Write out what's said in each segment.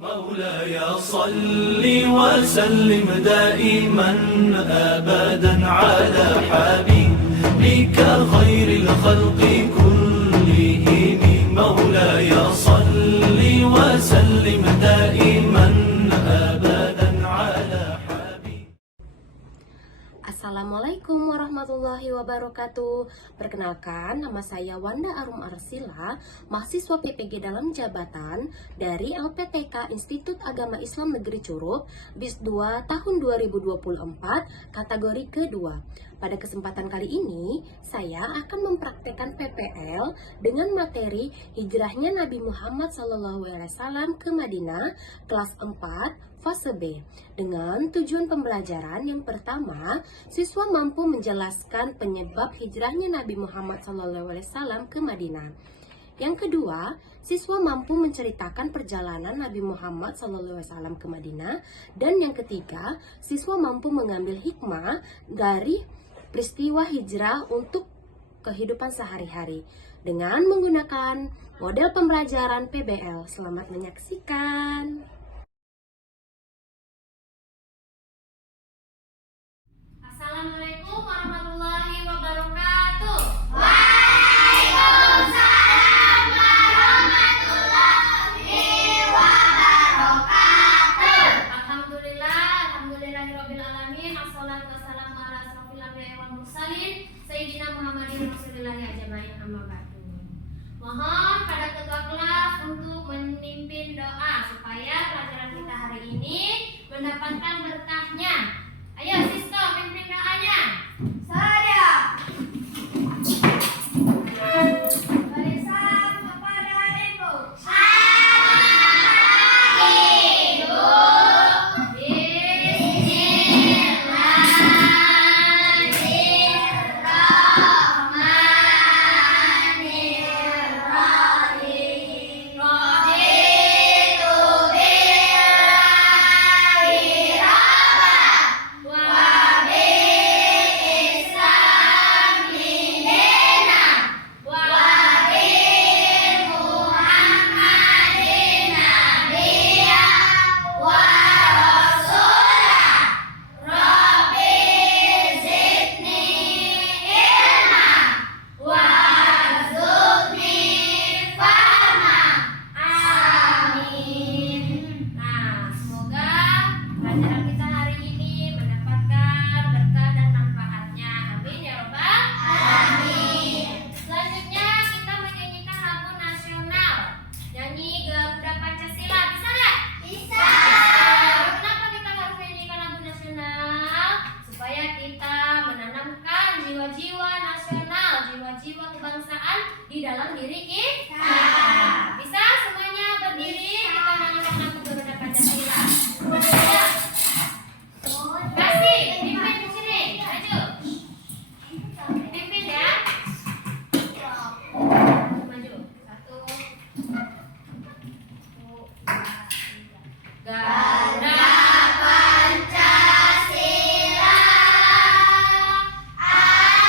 مولاي صل وسلم دائما أبدا على حبيبك خير الخلق كلهم مولاي صل وسلم دائما أبدا على حبيبك. Assalamualaikum warahmatullahi wabarakatuh. Perkenalkan, nama saya Wanda Arum Arsila, mahasiswa PPG dalam jabatan dari LPTK Institut Agama Islam Negeri Curup, BIS 2 tahun 2024, kategori kedua. Pada kesempatan kali ini, saya akan mempraktekkan PPL dengan materi hijrahnya Nabi Muhammad SAW ke Madinah, kelas 4, fase B. Dengan tujuan pembelajaran yang pertama, siswa mampu menjelaskan penyebab hijrahnya Nabi Muhammad SAW ke Madinah. Yang kedua, siswa mampu menceritakan perjalanan Nabi Muhammad SAW ke Madinah. Dan yang ketiga, siswa mampu mengambil hikmah dari peristiwa hijrah untuk kehidupan sehari-hari dengan menggunakan model pembelajaran PBL. Selamat menyaksikan. Assalamualaikum warahmatullahi wabarakatuh. Waalaikumsalam warahmatullahi wabarakatuh. Alhamdulillahirabbil alamin. Assalatu wassalamu ala asrofil anbiya'i wal mursalin sayyidina Muhammadin rasulillahi ajmain, amma ba'du. Mohon pada ketua kelas untuk memimpin doa supaya pelajaran kita hari ini mendapatkan berkahnya. Ayo Sisko, pimpin doanya. Saya berisalam kepada Ibu. Ibu. Bismillahirrahmanirrahim. Raditu billahi rabban wa bil islami dinan wa bi Muhammadin nabiyyan wa rasulan. Rabbi zidni ilman warzuqni fahman. Amin. Nah, semoga pelajaran kita hari ini mendapatkan berkah dan manfaatnya. Amin ya robbal Amin. Selanjutnya kita menyanyikan lagu nasional. Nyanyi Garuda Pancasila. Bisa nggak? Bisa. Kenapa kita harus menyanyikan lagu nasional? Supaya kita menanamkan jiwa-jiwa nasional, jiwa-jiwa kebangsaan di dalam diri kita. Bisa semuanya berdiri, kita menyanyikan lagu Garuda Pancasila. Ya. Kasih, pimpin ke sini. Maju. Pimpin ya. Maju. 1, 2, 3. Garuda Pancasila,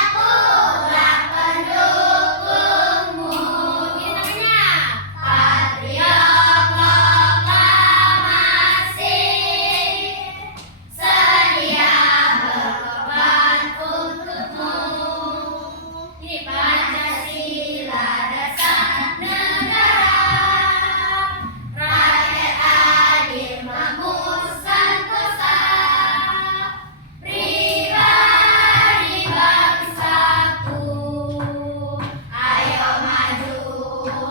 akulah pendukungmu. Ini tangannya. Patriot proklamasi, sedia berkorban untukmu. Ini Pancasila dasar negara, rakyat adil mampu sentosa, pribadi bangsaku. Ayo maju,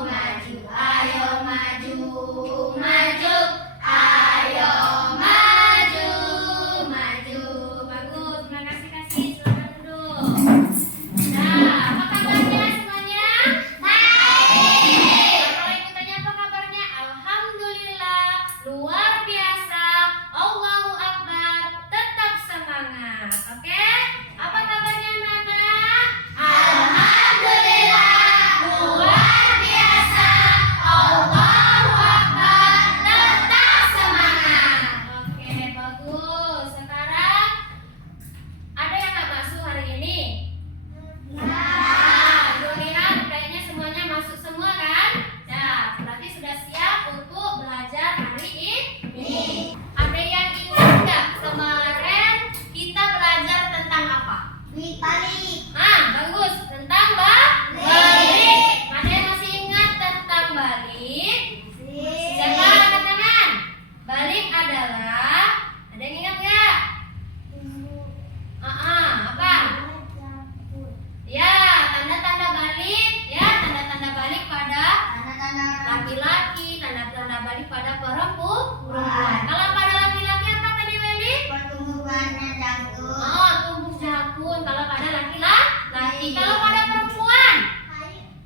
maju, ayo maju, maju, ayo maju, maju. bagus. Terima kasih. Selamat duduk. Nah, apa kabarnya semuanya? Baik. Kalau ibu tanya apa kabarnya? Alhamdulillah, luar biasa. Allahu Akbar. Tetap semangat. Oke? Apa kabarnya anak-anak? Alhamdulillah, luar biasa. Allahu Akbar, tetap daripada perempuan. Kalau pada laki-laki apa tadi Weli? Pertumbuhannya jagung. Oh, tumbuh jagung. Kalau pada laki-laki. Kalau pada perempuan?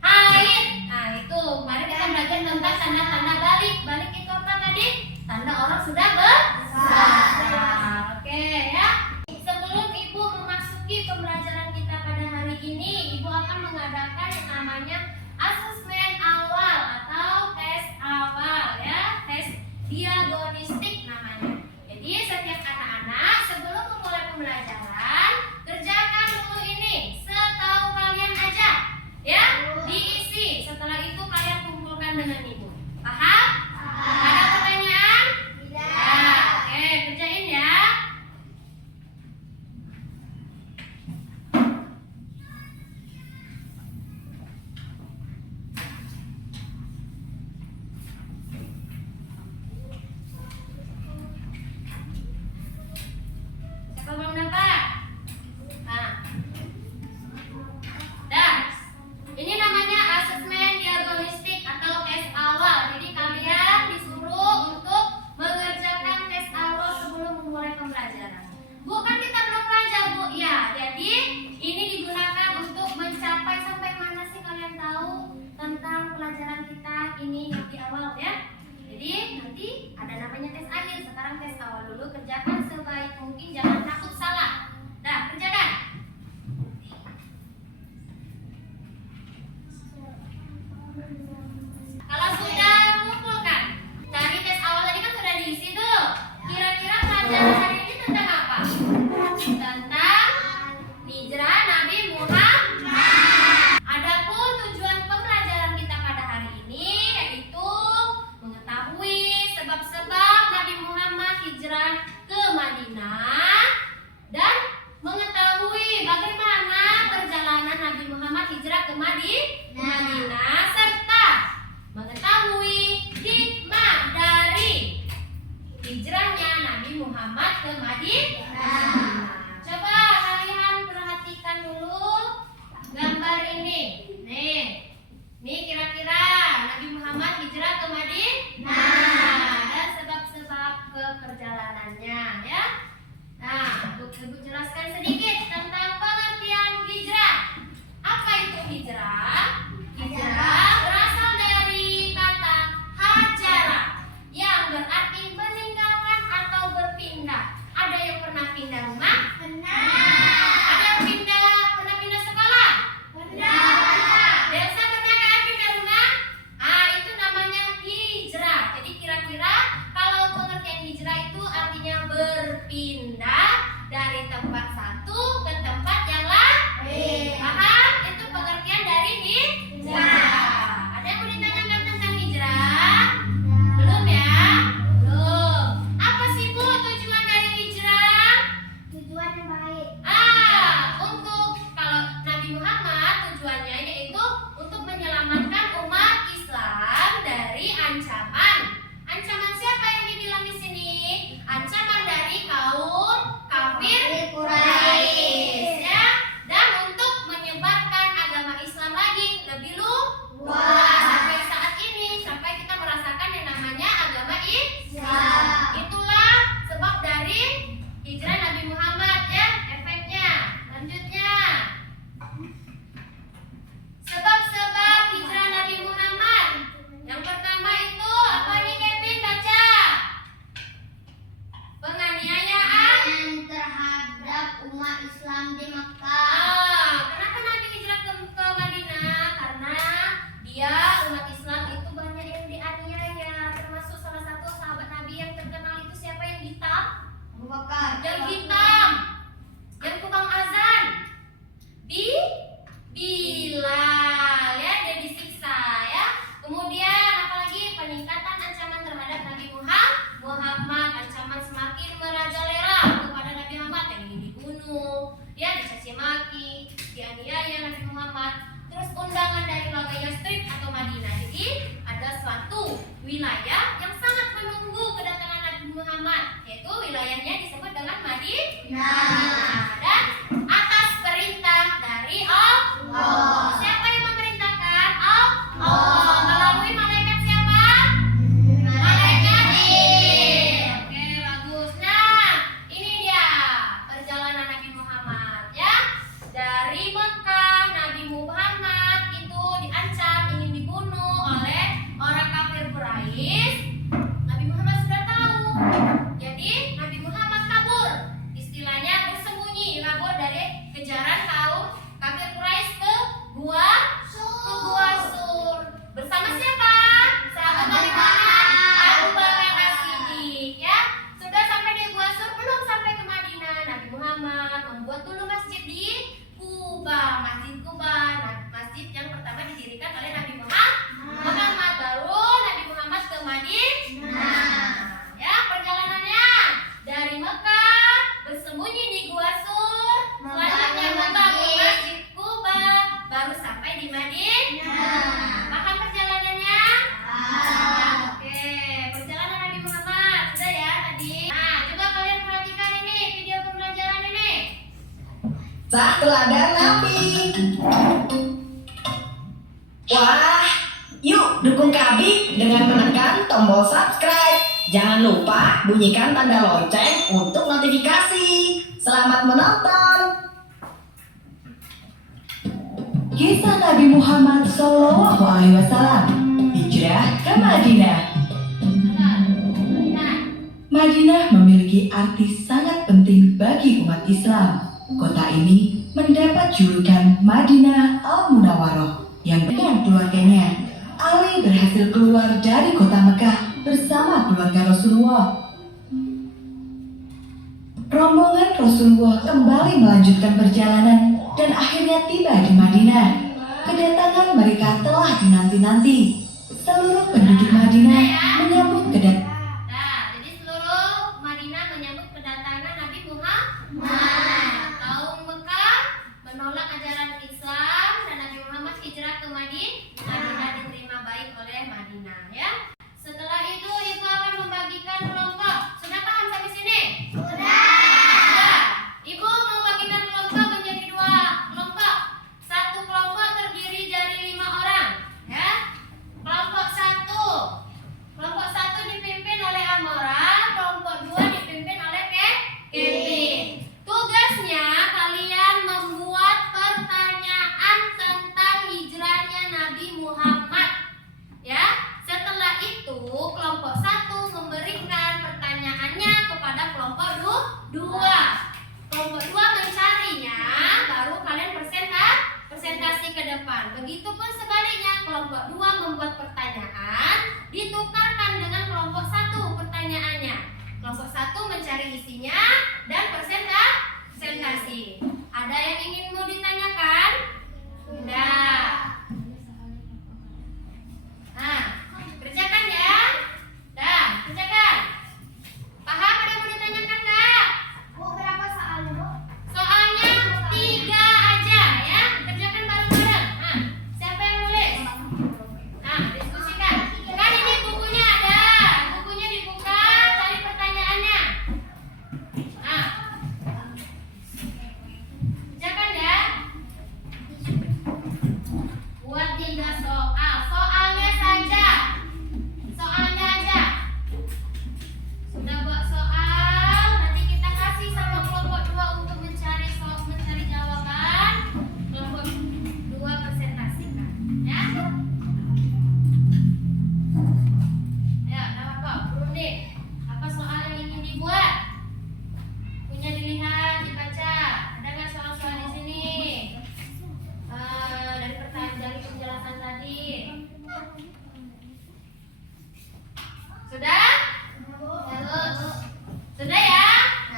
Haid. Nah itu, mari kita belajar tentang tanda-tanda balik. Balik itu apa tadi? Tanda orang sudah besar. Oke ya. Sebelum Ibu memasuki pembelajaran kita pada hari ini, Ibu akan mengadakan yang namanya asesmen awal atau tes awal ya, tes diagnostik namanya. Jadi setiap anak-anak sebelum memulai pembelajaran kerjakan dulu ini setahu kalian aja ya, diisi. Setelah itu kalian kumpulkan dengan Ibu. Paham? Ada pertanyaan? Ya, oke, kerjain ya. Siapa belum dapat? Nah. Dan ini namanya asesmen diagnostik atau tes awal. Jadi kalian disuruh untuk mengerjakan tes awal sebelum memulai pembelajaran. Bu, kan kita belum belajar, Bu. Ya, jadi ini digunakan untuk mencapai sampai mana sih kalian tahu tentang pelajaran kita ini yang di awal ya. Jadi nanti ada namanya tes akhir. Sekarang tes awal dulu, kerjakan sebaik mungkin, jangan takut salah. Nah, kerjakan. Kalau sudah mengumpulkan, dari tes awal tadi kan sudah diisi tuh. Kira-kira pelajaran hari ini tentang apa? Tentang hijrah Nabi Muhammad. Adapun tujuan pembelajaran kita pada hari ini yaitu mengetahui sebab-sebab Nabi Muhammad hijrah ke Madinah dan mengetahui bagaimana perjalanan Nabi Muhammad hijrah ke Madinah serta mengetahui hikmah dari hijrahnya Nabi Muhammad ke Madinah. Coba kalian perhatikan dulu gambar ini. Nih kira-kira Nabi Muhammad hijrah ke Madinah dan sebab-sebab perjalanannya ya. Nah, Ibu jelaskan sedikit tentang pengertian hijrah. Apa itu hijrah? Hijrah berasal dari kata hajara yang berarti meninggalkan atau berpindah. Ada yang pernah pindah rumah? Ada yang pernah pindah sekolah? Delsa pernah kan pindah rumah? Itu namanya hijrah. Jadi kira-kira kalau pengertian hijrah itu artinya berpindah dari tempat satu ke tempat yang lain. Paham? Itu pengertian dari hijrah. Ada yang mau ditanyakan tentang hijrah? Belum ya? Belum. Apa sih Bu tujuan dari hijrah? Tujuan yang baik. Untuk kalau Nabi Muhammad tujuannya yaitu untuk menyelamatkan umat Islam dari ancaman. Ancaman siapa yang dibilang di sini? Ancaman dari kaum kafir Quraisy ya, dan untuk menyebarkan agama Islam lagi lebih luas sampai saat ini, sampai kita merasakan yang namanya agama Islam. Itulah sebab dari hijrah Nabi Muhammad ya, efeknya. Lanjutnya, sebab-sebab hijrah Nabi Muhammad. Yang pertama itu apa nih Kevin, baca. Penganiayaan terhadap umat Islam di Makkah. Kenapa Nabi hijrah ke Madinah? Karena dia umat Islam itu banyak yang dianiaya, termasuk salah satu sahabat Nabi yang terkenal itu siapa yang hitam? Abu Bakar. Yang hitam, yang tukang azan, Bilal ya, dia disiksa ya. Kemudian apalagi peningkatan ancaman terhadap Nabi Muhammad, ancaman semakin merajalela kepada Nabi Muhammad, yang ingin dibunuh, ya dicaci maki, dianiaya Nabi Muhammad. Terus undangan dari warga Yastrib atau Madinah. Jadi ada suatu wilayah yang sangat menunggu kedatangan Nabi Muhammad, yaitu wilayahnya disebut dengan Madinah. Dan atas perintah dari Allah. Siapa yang memerintahkan? Allah. Melalui malaikat siapa? Malaikat teladan Nabi. Wah, yuk dukung kami dengan menekan tombol subscribe. Jangan lupa bunyikan tanda lonceng untuk notifikasi. Selamat menonton. Kisah Nabi Muhammad SAW hijrah ke Madinah. Madinah memiliki arti sangat penting bagi umat Islam. Kota ini mendapat julukan Madinah Al-Munawwaroh yang dengan keluarganya. Ali berhasil keluar dari kota Mekah bersama keluarga Rasulullah. Rombongan Rasulullah kembali melanjutkan perjalanan dan akhirnya tiba di Madinah. Kedatangan mereka telah dinanti-nanti. Seluruh penduduk Madinah menyambut kedatangan. Jadi seluruh Madinah menyambut kedatangan Nabi Muhammad. Kaum Mekah menolak ajaran Islam dan Nabi Muhammad hijrah ke Madinah diterima baik oleh Madinah ya. Setelah itu ibu akan membagikan kelompok. Sudah paham sampai sini? Sudah. Ibu membagikan kelompok menjadi 2 kelompok. Satu kelompok terdiri dari 5 orang ya. Kelompok 1 dipimpin oleh Amora, kelompok 2 dipimpin oleh Kevin. Tugasnya kalian membuat pertanyaan tentang hijrahnya Nabi Muhammad. Ya, setelah itu kelompok 1 memberikan pertanyaannya kepada kelompok 2. Kelompok 2 mencarinya, baru kalian presentasi ke depan. Begitupun sebaliknya, kelompok 2 membuat pertanyaan, ditukarkan dengan kelompok 1 pertanyaannya. Kelompok 1 mencari isinya dan presentasi. Ada yang ingin mau ditanyakan? Sudah. Nah, kerjakan ya. Dah, kerjakan. Paham ada yang mau ditanyakan nggak? Bu, berapa soalnya, Bu? Soalnya 3 aja ya. Kerjakan bareng-bareng. Nah, siapa yang nulis? Nah, diskusikan. Kan ini bukunya ada. Bukunya dibuka, cari pertanyaannya. Nah, kerjakan ya. Buat 3 soal. Soalnya saja. Soalnya aja. Sudah buat soal, nanti kita kasih sama kelompok 2 untuk mencari jawaban. Kelompok 2 presentasikan, ya. Ya, nama kok, Bruni. Apa soal yang ingin dibuat? Punya dilihat, dibaca. Ada nggak soal-soal di sini? Dari penjelasan tadi. Sudah? Sudah ya?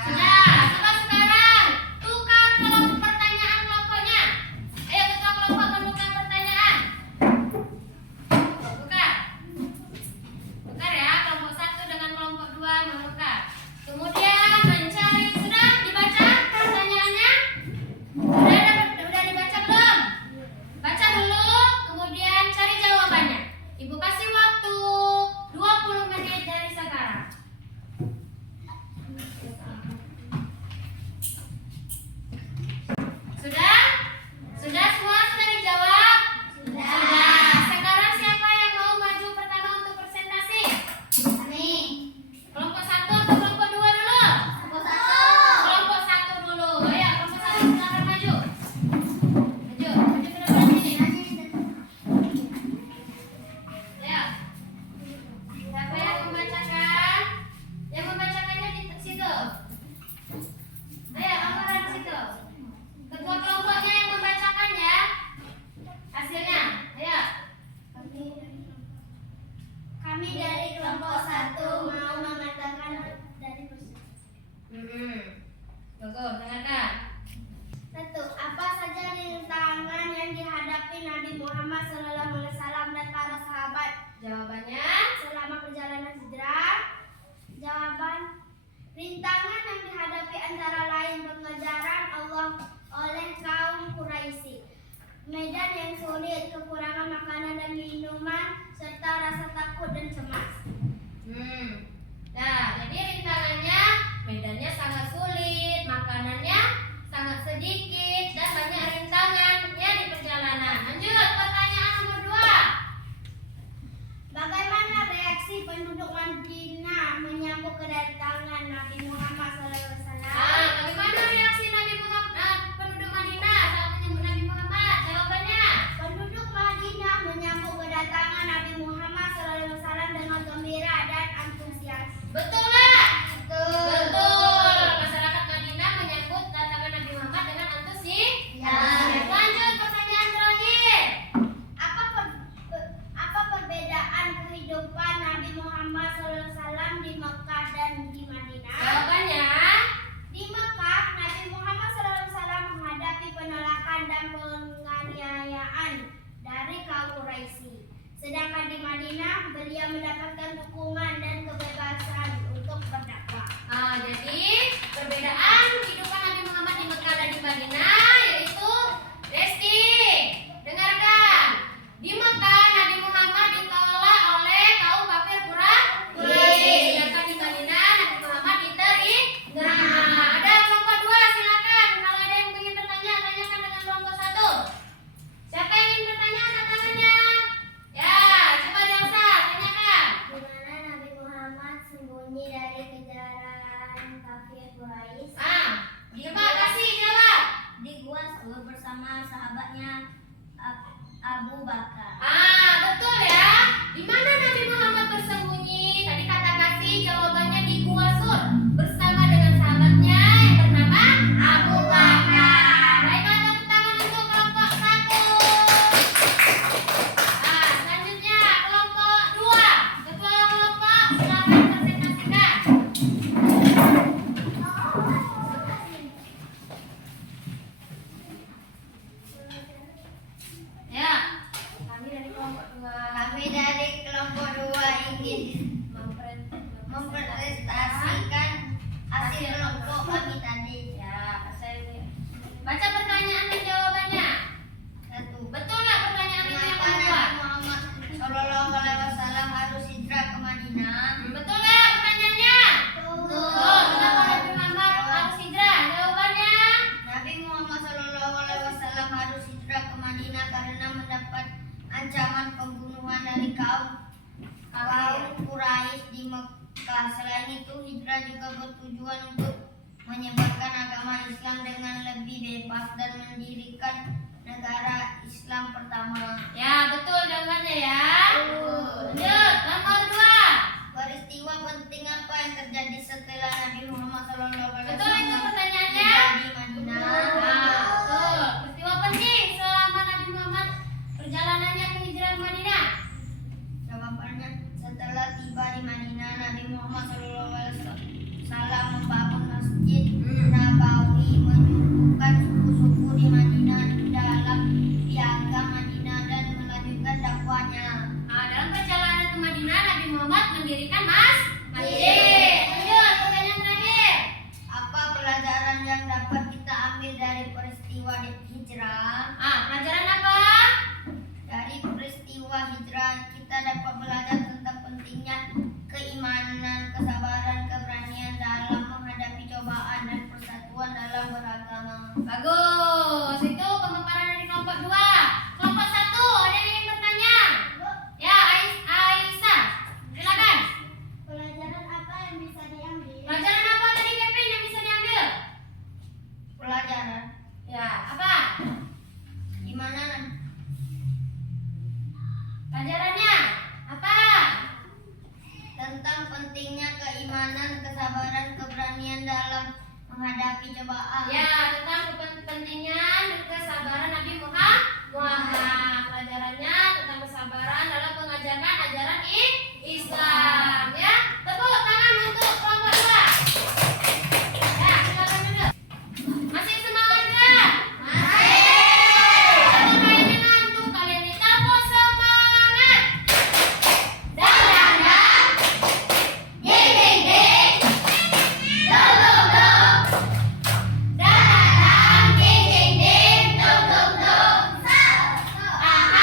Sudah. Coba sekarang tukar pertanyaan kelompoknya. Ayo ketua kelompok menukar pertanyaan. Tukar. Tukar ya, kelompok 1 dengan kelompok 2 menukar. Kemudian mencari, sudah dibaca pertanyaannya? Sudah dibaca belum? Baca dulu, kemudian cari jawabannya. Ibu kasih waktu 20 menit dari sekarang. Sudah? Sudah semua sudah dijawab? Sudah. Sekarang siapa yang mau maju pertama untuk presentasi? Kami. Kelompok 1 atau kelompok 2 dulu? Kelompok 1 dulu. Ayo, kelompok 1 silakan maju. Maju ke depan sini. Ya. Siapa yang membacakan? Yang membacakannya di situ. Ayo, angkat di situ. Ketua kelompoknya yang membacakan ya. Hasilnya, ayo. Kami dari kelompok 1 mau mengatakan dari Tunggu, dengarkan. 1. Apa saja rintangan yang dihadapi Nabi Muhammad SAW dan para sahabat Jawabannya, selama perjalanan hijrah? Jawaban, rintangan yang dihadapi antara lain pengejaran Allah oleh kaum Quraisy, medan yang sulit, kekurangan makanan dan minuman, serta rasa takut dan cemas. Nah, jadi rintangannya medannya sangat sulit, makanannya sangat sedikit, Madinah, yaitu Resti. Dengarkan. Di Mekah Nabi Muhammad ditolak oleh kaum kafir Quraisy. Sedangkan di Madinah Nabi Muhammad diterima. Ada kelompok 2, silakan. Kalau ada yang ingin bertanya, tanyakan dengan kelompok 1. Siapa yang ingin bertanya, angkat tangannya. Ya, coba Delsa, tanyakan. Di mana Nabi Muhammad sembunyi dari kejaran kafir Quraisy? Coba kasih jawab. Di Gua Sur bersama sahabatnya Abu Bakar. Betul ya. Di mana Nabi Muhammad bersembunyi? Tadi kata kasih jawabannya di Gua Sur bersama dengan sahabatnya yang bernama Abu Bakar. Baiklah, tepuk tangan untuk kelompok 1. Selanjutnya kelompok 2. Ketua kelompok silakan presentasikan. Ya, kami dari kelompok 2 Kami dari kelompok 2 ingin mempresentasikan hasil kelompok kami tadi. Ya, saya baca pertanyaan dan jawabannya. 1. Betul nggak pertanyaan itu yang Mengapa kedua? Nabi Muhammad Shallallahu Alaihi Wasallam harus hijrah ke Madinah? Betul nggak pertanyaannya? Betul. Kenapa Nabi Muhammad harus hijrah? Jawabannya? Nabi Muhammad Shallallahu Alaihi Wasallam harus hijrah ke Madinah karena mendapat ancaman pembunuhan dari kaum Quraisy di Mekah. Selain itu, hijrah juga bertujuan untuk menyebarkan agama Islam dengan lebih bebas dan mendirikan negara Islam pertama. Ya, betul jawabannya ya. Lanjut, nomor 2. Peristiwa penting apa yang terjadi setelah Nabi Muhammad SAW Betul itu pertanyaannya? di Madinah? Betul. Peristiwa penting selama Nabi Muhammad perjalanannya ke hijrah ke Madinah. Jawabannya, setelah tiba di Madinah, Nabi Muhammad SAW membangun Masjid Nabawi, menyuguhkan suku-suku di Madinah dalam piagam Madinah dan melanjutkan dakwahnya. Dalam perjalanan ke Madinah, Nabi Muhammad mendirikan masjid. Lanjut, pertanyaan terakhir. Apa pelajaran yang dapat kita ambil dari peristiwa hijrah? Pelajaran apa? Dari peristiwa hijrah kita dapat belajar tentang pentingnya keimanan, kesabaran, keberanian dalam menghadapi cobaan dan persatuan dalam beragama. Bagus. Itu pemaparan dari kelompok 2. Kelompok 1, ada yang ingin bertanya? Ya, Aisyah. Silakan. Pelajaran apa yang bisa diambil? Pelajaran apa tadi Kevin yang bisa diambil? Pelajaran Ya, apa? gimana? Pelajarannya apa? Tentang pentingnya keimanan, kesabaran, keberanian dalam menghadapi cobaan. Ya, tentang kepentingan dan kesabaran Nabi Muhammad. Pelajarannya tentang kesabaran dalam mengajarkan ajaran Islam. Ya, tepuk tangan untuk kelompok 2. Ya, silakan duduk. Masih semangat nggak? Masih. Satu kali dengan untuk kalian ini tampil semangat. Dan ding ding ding. Dong dong dong. Dan ding ding ding. Dong dong dong. Semangat.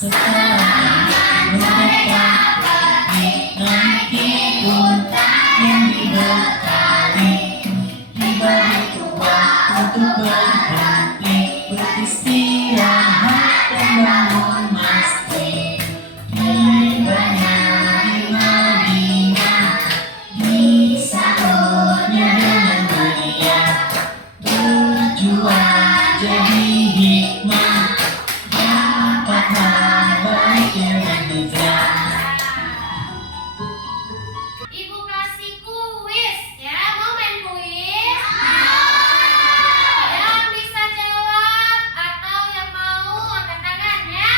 setelah mereka pergi, nanti unta yang dibekali di balik tua untuk berhenti, beristirahat dan bangun masti. Tibanya di Madinah, disambutnya dengan meriah, berjuang jadi hikmah, dapat hal baik dengan hijrah. Ibu kasih kuis ya, mau main kuis? Yang bisa jawab atau yang mau angkat tangan ya.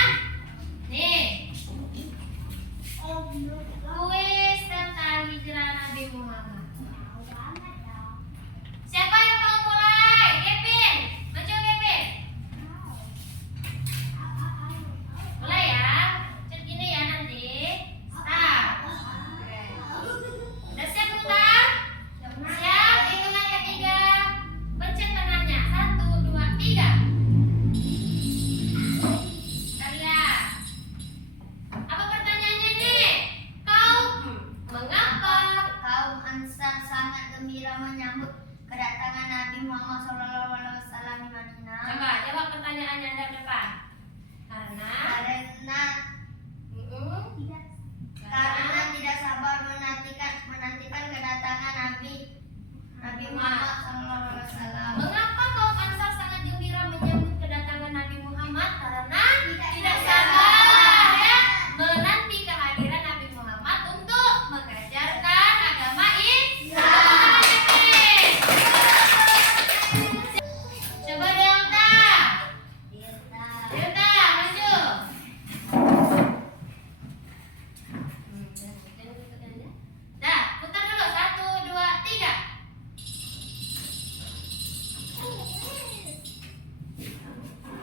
Nih, kuis tentang hijrah Nabi Muhammad. Siapa yang mau mulai? Kevin, maju Kevin. Mulai ya, cek gini ya nanti. Start. Udah siap Bunda? Siap, hitungan ketiga. Pencet tangannya, 1, 2, 3. Kita lihat. Apa pertanyaannya nih? Mengapa? Kaum Ansar sangat gembira menyambut kedatangan Nabi Muhammad SAW di Madinah. Coba jawab pertanyaannya dari depan. Karena Karena tidak sabar menantikan kedatangan Nabi Muhammad SAW. Mengapa kaum Ansar sangat gembira menyambut kedatangan Nabi Muhammad? Karena tidak sabar ya menanti kehadiran Nabi Muhammad untuk mengajarkan agama Islam. Coba Delta. Delta maju. Dah, putar dulu 1, 2, 3.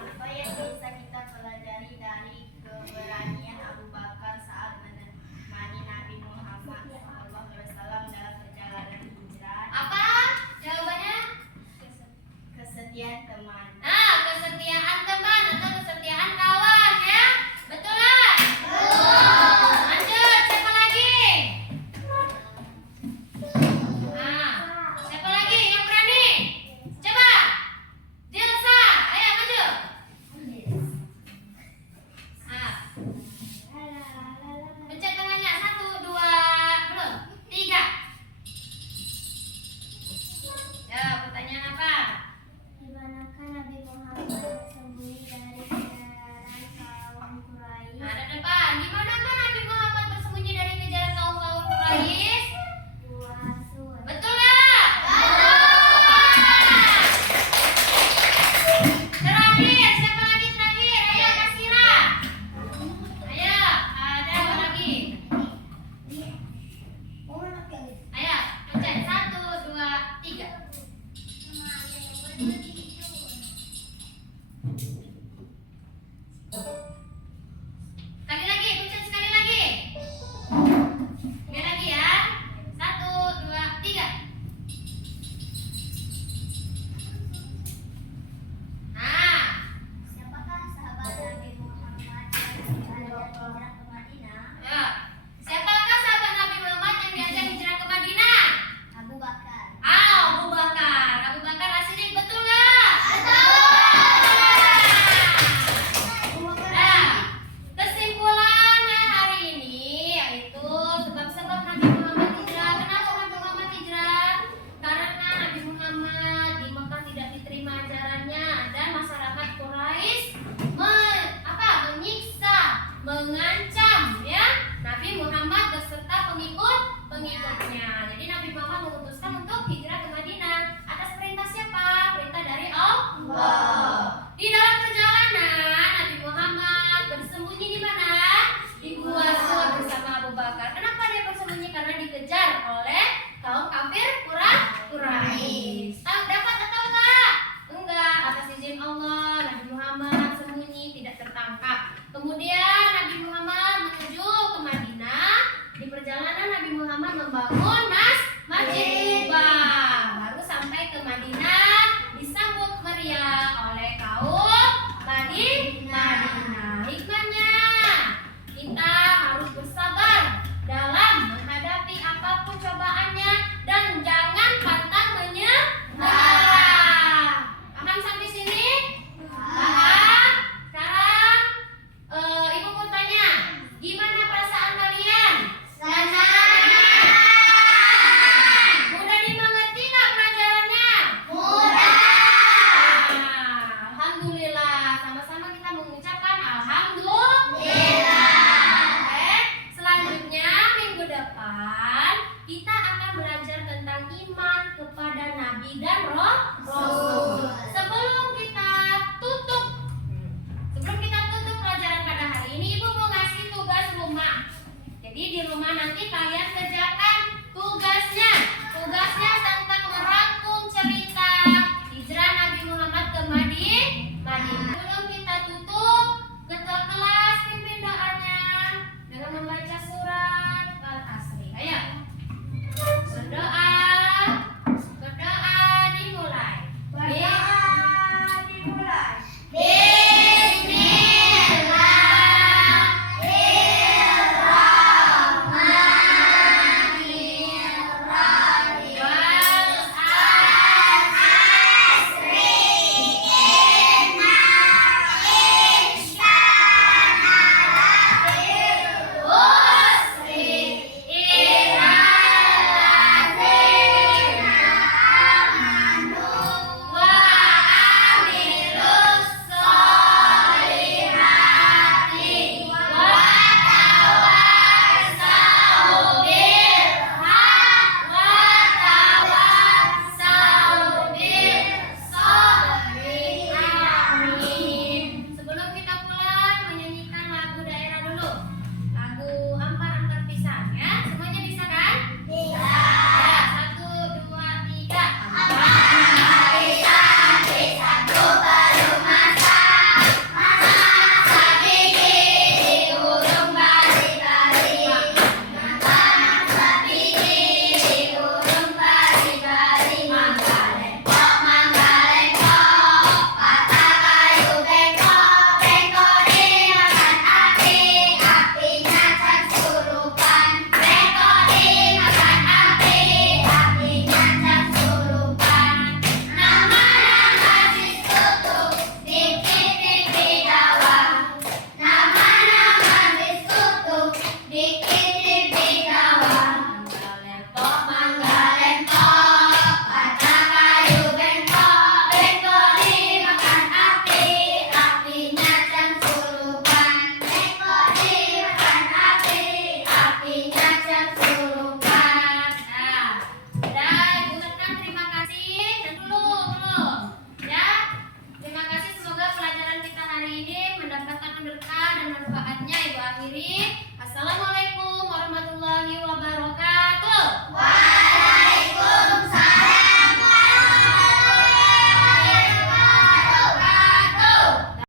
Apa yang bisa kita pelajari dari keberanian Abu Bakar saat menemani Nabi Muhammad SAW dalam perjalanan hijrah? Apa jawabannya? Kesetiaan teman. Nah, kesetiaan teman atau kesetiaan kawan ya. Betul kan? Lanjut, siapa lagi? Nah, siapa lagi yang berani? Coba. Dilsa, ayo maju. Nah, pencet tangannya 1, 2, belum 3. Ya, pertanyaan apa? Di manakah Nabi Muhammad bersembunyi dari kejaran kaum Quraisy? Nah, ada depan. Di manakah Nabi Muhammad bersembunyi dari kejaran kaum Quraisy? Betul nggak? Terakhir, siapa lagi terakhir? Ayo Kasira. Ayo, ada apa lagi? Ayo, pencet 1, 2, 3. Sekali lagi, pencet sekali lagi. Sekali lagi ya. 1, 2, 3. Nah, Siapakah sahabat Nabi Muhammad yang diajak hijrah ke Madinah? ya. Siapakah sahabat Nabi Muhammad yang diajak hijrah ke Madinah? Abu Bakar. Abu Bakar. Abu Bakar As-Siddiq, betul nggak? Nah, kesimpulannya hari ini yaitu sebab-sebab Nabi Muhammad hijrah. Kenapa Nabi Muhammad hijrah? Karena Nabi Muhammad di Mekah tidak diterima ajarannya dan masyarakat Quraisy menyiksa, mengancam ya Nabi Muhammad beserta pengikutnya. Jadi Nabi Muhammad memutuskan untuk hijrah ke Madinah atas perintah siapa? Perintah dari Allah. Di dalam perjalanan Nabi Muhammad bersembunyi di mana? Di Gua Sur bersama Abu Bakar. Kenapa dia bersembunyi? Karena dikejar oleh kaum kafir Quraisy. Tahu dapat atau enggak? Enggak. Atas izin Allah Nabi Muhammad sembunyi tidak tertangkap. Kemudian Nabi Muhammad menuju ke Madinah. Di perjalanan Nabi Muhammad membangun Masjid Quba. Baru sampai ke Madinah disambut meriah oleh kaum Madinah. Hikmahnya mengucapkan alhamdulillah. Oke, selanjutnya minggu depan kita akan belajar tentang iman kepada Nabi dan Rasul. Sebelum kita tutup pelajaran pada hari ini, Ibu mau ngasih tugas rumah. Jadi di rumah nanti kalian kerjakan tugasnya. Tugasnya